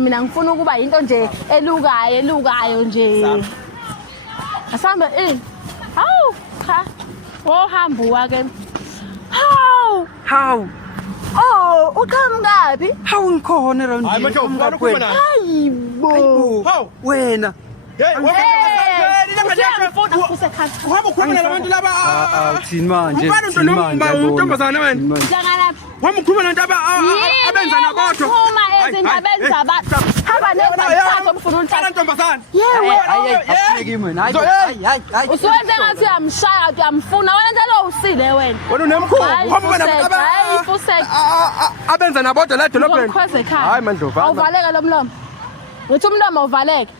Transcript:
Mina ngifuna ukuba into nje elukayo nje. Asambe hawu cha. Wohambuka ke. Hawu. Oh, uqhamukapi? Hawu ngikhona round. Hayi manje ufuna ukukhuluma naye. Hayibo. Hawu. Wena. Hey, uhamba ukhuluma nalabantu laba Thini manje? untombazana wena. Uhamba ukhuluma nabantu abenza nabodo. Uma ezindabeni zabantu. Hamba nezathathu omfuna ulithatha. Ntombazana. Yewe. Hayi mina. Hayi. Usuwenze ngathi uyamshaya uyamfuna wena njalo usile wena. Wena unemkhuba. Uhamba nabantu abenza nabodo la edolobheni. Ukhweze ekhaya. Hayi mandlovu. Awuvaleke lo mlomo. Uthi umlomo uvaleke.